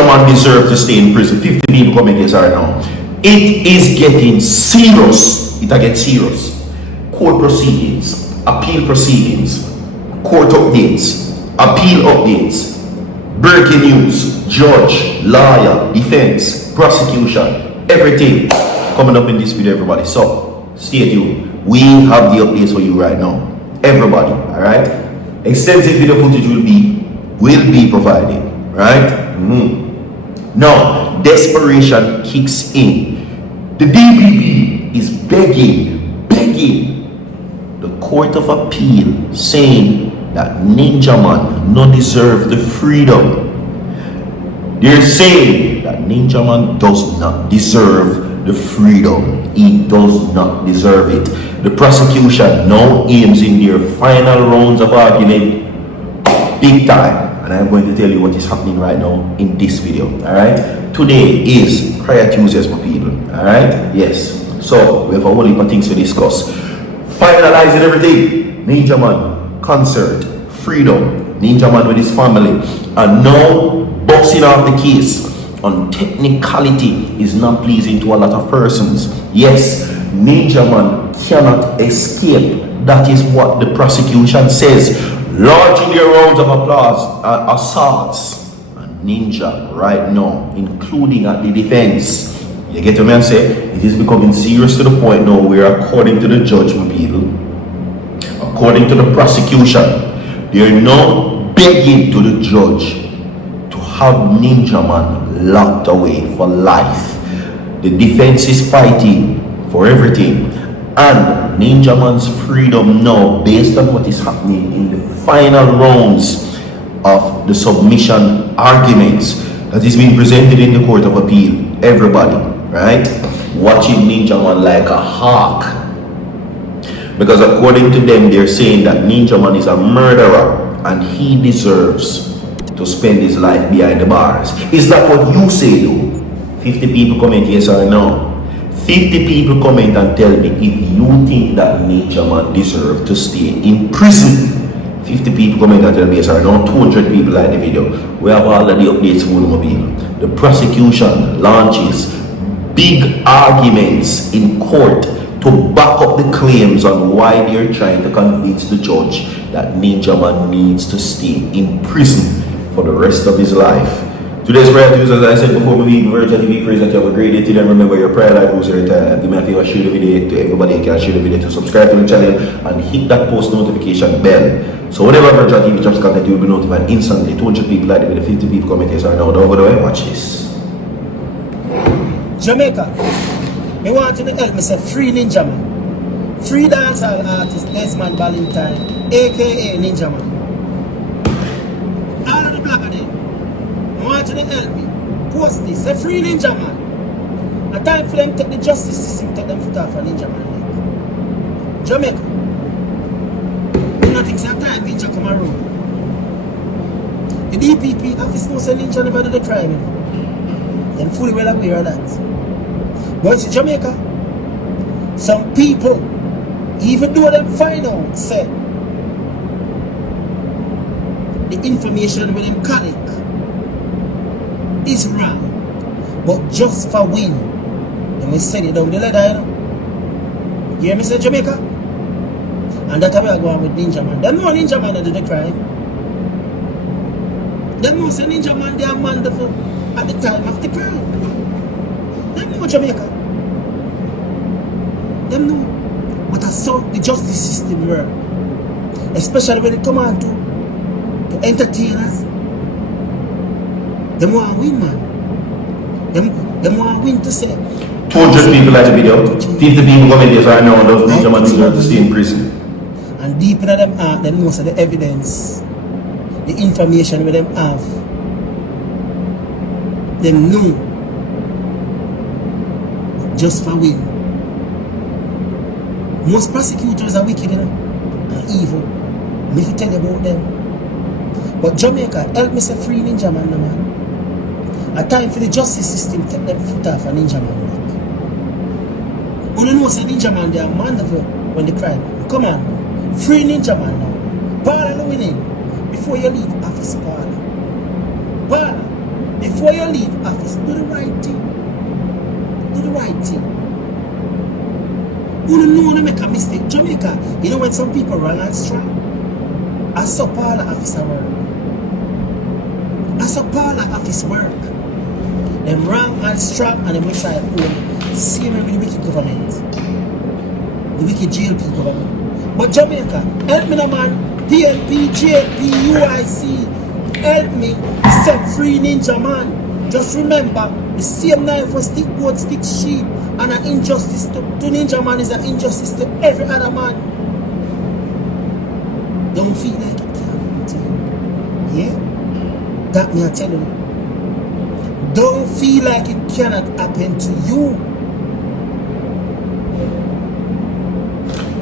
Ninja Man deserve to stay in prison. 50 people come against her now. It is getting serious. It gets serious. Court proceedings, appeal proceedings, court updates, appeal updates, breaking news, judge, lawyer, defense, prosecution, everything coming up in this video, everybody. So stay tuned. We have the updates for you right now, everybody. All right, extensive video footage will be provided. Right now, desperation kicks in. The DPP is begging the Court of Appeal, saying that Ninja Man no deserve the freedom. They're saying that Ninja Man does not deserve the freedom. He does not deserve it. The prosecution now aims in their final rounds of argument big time. And I'm going to tell you what is happening right now in this video. Alright? Today is Prayer Tuesdays, my people. Alright? Yes. So we have a whole heap of things to discuss. Finalizing everything. Ninja Man, concert, freedom, Ninja Man with his family, and now boxing off the case on technicality is not pleasing to a lot of persons. Yes, Ninja Man cannot escape. That is what the prosecution says. Launching their rounds of applause, assaults, and Ninja right now, including at the defense. You get what I'm saying? It is becoming serious to the point now where, according to the judgment people, according to the prosecution, they are now begging to the judge to have Ninja Man locked away for life. The defense is fighting for everything, and Ninja Man's freedom now, based on what is happening in the final rounds of the submission arguments that is being presented in the Court of Appeal. Everybody, right, watching Ninja Man like a hawk, because according to them, they're saying that Ninja Man is a murderer and he deserves to spend his life behind the bars. Is that what you say, though? 50 people comment yes or no. 50 people comment and tell me if you think that Ninja Man deserves to stay in prison. 50 people comment and tell me yes or no. 200 people like the video. We have all of the updates for the people. The prosecution launches big arguments in court to back up the claims on why they're trying to convince the judge that Ninja Man needs to stay in prison for the rest of his life. Today's prayer Tuesday, as I said before, we Virgin TV, praise that you have a great day today. Remember, your prayer life was your time. Give me a favor, share the video to everybody. You can share the video to subscribe to the channel and hit that post notification bell. So whenever Virgin TV drops content, you will be notified instantly. 200 people like the video, 50 people comment yes or no. Don't go away, watch this. Jamaica, me want to help me say free Ninja Man. Free dancehall artist Desmond Valentine, aka Ninja Man. All of the blogger there, I want you to help me. Post this, say free Ninja Man. A time for them take the justice system, take them foot off a Ninja Man. Jamaica, you not think some time Ninja come around. The DPP office knows a Ninja never did the crime. They're fully well aware of that. But in Jamaica, some people, even though them find out, say the information with them collect is wrong, but just for win, and we send it down the ladder, you know. You hear me say Jamaica? And that's how we are going with Ninja Man. Them know Ninja Man that did the crime. Them know say Ninja Man they are wonderful at the time of the crime. Them know Jamaica. Them know. But I saw the justice system work. Especially when it come on to entertainers. Them want to win, man. Them want to win to say. 200 people like the video. 50 people comment yes or no. Those Ninja Man deserve to stay in prison. And deep in them heart, them know the evidence, the information with them have. Them know. Just for win. Most prosecutors are wicked, you know, and evil. Me to tell you about them. But Jamaica, help me say free Ninja Man, no man. A time for the justice system take them foot off a Ninja Man. You know say Ninja Man they are mandatory when they cry. Come on, free Ninja Man now. Paula winning before you leave office, Paula. before you leave office, do the right thing. Do the right thing. You don't know to make a mistake. Jamaica, you know when some people run and strike? I support the officer work. I support the office work. Them wrong and strap and them try to own. Same with the wicked government. The wicked GLP government. But Jamaica, help me now man. PLP, JLP, UIC, help me set free Ninja Man. Just remember, the same knife for stick goat, stick sheep, and an injustice to Ninja Man is an injustice to every other man. Don't feel like it can't happen to you. Yeah? That me I tell you. Don't feel like it cannot happen to you.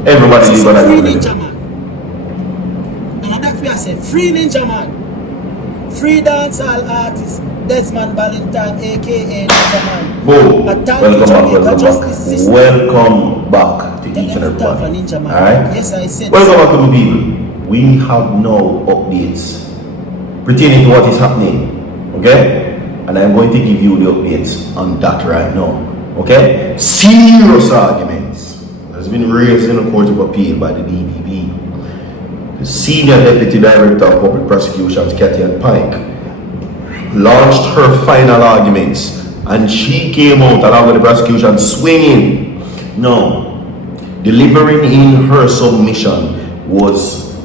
Everybody leave on free Ninja Man. And that's why I say free Ninja Man. Free dancehall artist Desmond Valentine aka Ninja Man. Boom. Welcome back to each and every one. Alright? Yes, I said. Welcome back to the people. We have no updates pertaining to what is happening. Okay? And I'm going to give you the updates on that right now. Okay? Serious arguments has been raised in the Court of Appeal by the DPP. The Senior Deputy Director of Public Prosecutions, Cathy Pike, launched her final arguments, and she came out along with the prosecution swinging. No, delivering in her submission was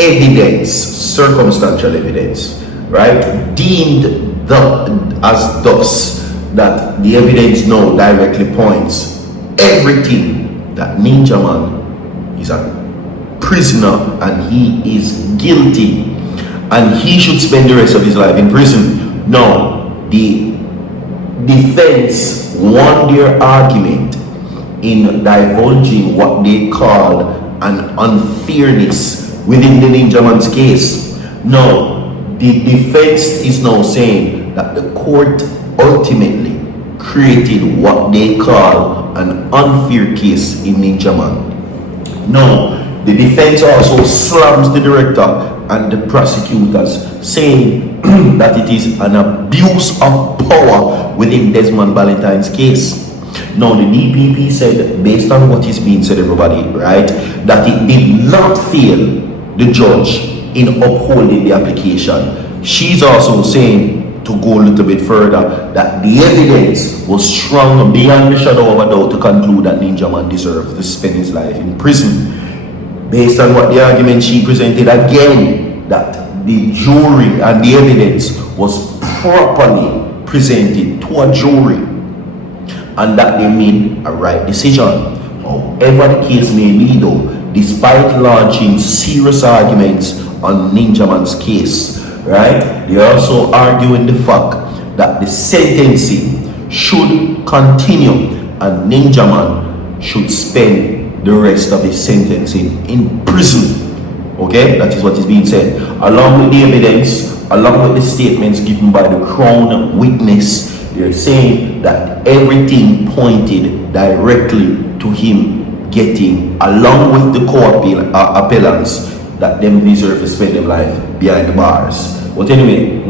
evidence, circumstantial evidence, right? Deemed as thus that the evidence now directly points everything that Ninja Man is a prisoner and he is guilty and he should spend the rest of his life in prison. Now, the defense won their argument in divulging what they called an unfairness within the Ninja Man's case. Now, the defense is now saying that the court ultimately created what they call an unfair case in Ninja Man. Now, the defense also slams the director and the prosecutors, saying that it is an abuse of power within Desmond Valentine's case. Now, the DPP said, based on what is being said, everybody, right, that it did not fail the judge in upholding the application. She's also saying, to go a little bit further, that the evidence was strong beyond the shadow of a doubt to conclude that Ninja Man deserved to spend his life in prison. Based on what the argument she presented again, that the jury and the evidence was properly presented to a jury and that they made a right decision. However the case may be though, despite launching serious arguments on Ninja Man's case, right, they are also arguing the fact that the sentencing should continue and Ninja Man should spend the rest of his sentencing in prison. Okay, that is what is being said. Along with the evidence, along with the statements given by the Crown witness, they're saying that everything pointed directly to him getting, along with the co-appellants, that them deserve to spend their life behind the bars. But anyway,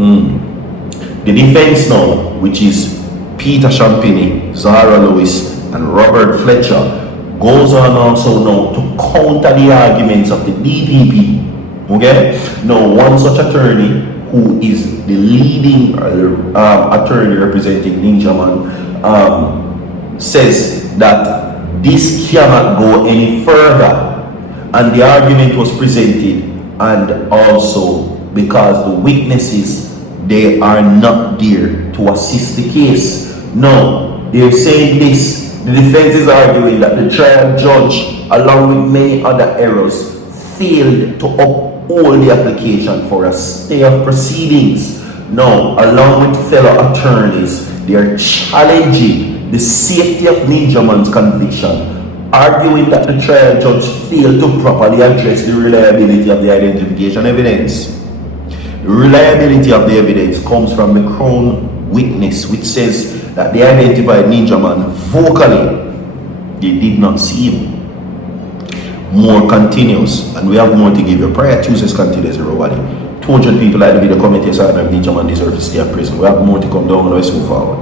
the defense now, which is Peter Champini, Zara Lewis, and Robert Fletcher, goes on also now to counter the arguments of the DPP. Okay? Now, one such attorney, who is the leading attorney representing Ninja Man, says that this cannot go any further. And the argument was presented, and also because the witnesses, they are not there to assist the case. No, they're saying this. The defense is arguing that the trial judge, along with many other errors, failed to uphold the application for a stay of proceedings. Now, along with fellow attorneys, they are challenging the safety of Ninja Man's conviction, arguing that the trial judge failed to properly address the reliability of the identification evidence. The reliability of the evidence comes from the Crown witness, which says that they identified Ninja Man vocally. They did not see him. More continues, and we have more to give you. Prayer Tuesdays continues, everybody. 200 people like the video comment, yes, I know Ninja Man deserve to stay in prison. We have more to come down and let's move forward.